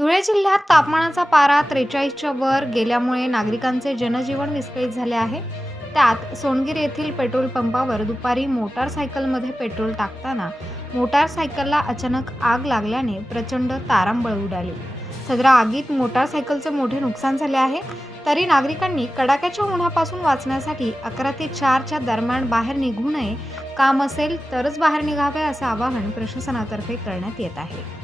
धुळे जिल्ह्यात तापमानाचा पारा 43च्या वर गेल्यामुळे नागरिकांचे जनजीवन विस्कळीत झाले आहे। त्यात सोनगीर येथील पेट्रोल पंपावर दुपारी मोटारसायकलमध्ये पेट्रोल टाकताना मोटारसायकलला अचानक आग लागल्याने प्रचंड तारांबळ उडाली। सदर आगीत मोटारसायकलचे मोठे नुकसान झाले आहे। तरी नागरिकांनी कडाक्याच्या उन्हापासून वाचण्यासाठी 11 ते 4च्या दरम्यान बाहेर निघू नये, काम असेल तरच बाहेर निघावे असे आवाहन प्रशासनातर्फे करण्यात येत आहे।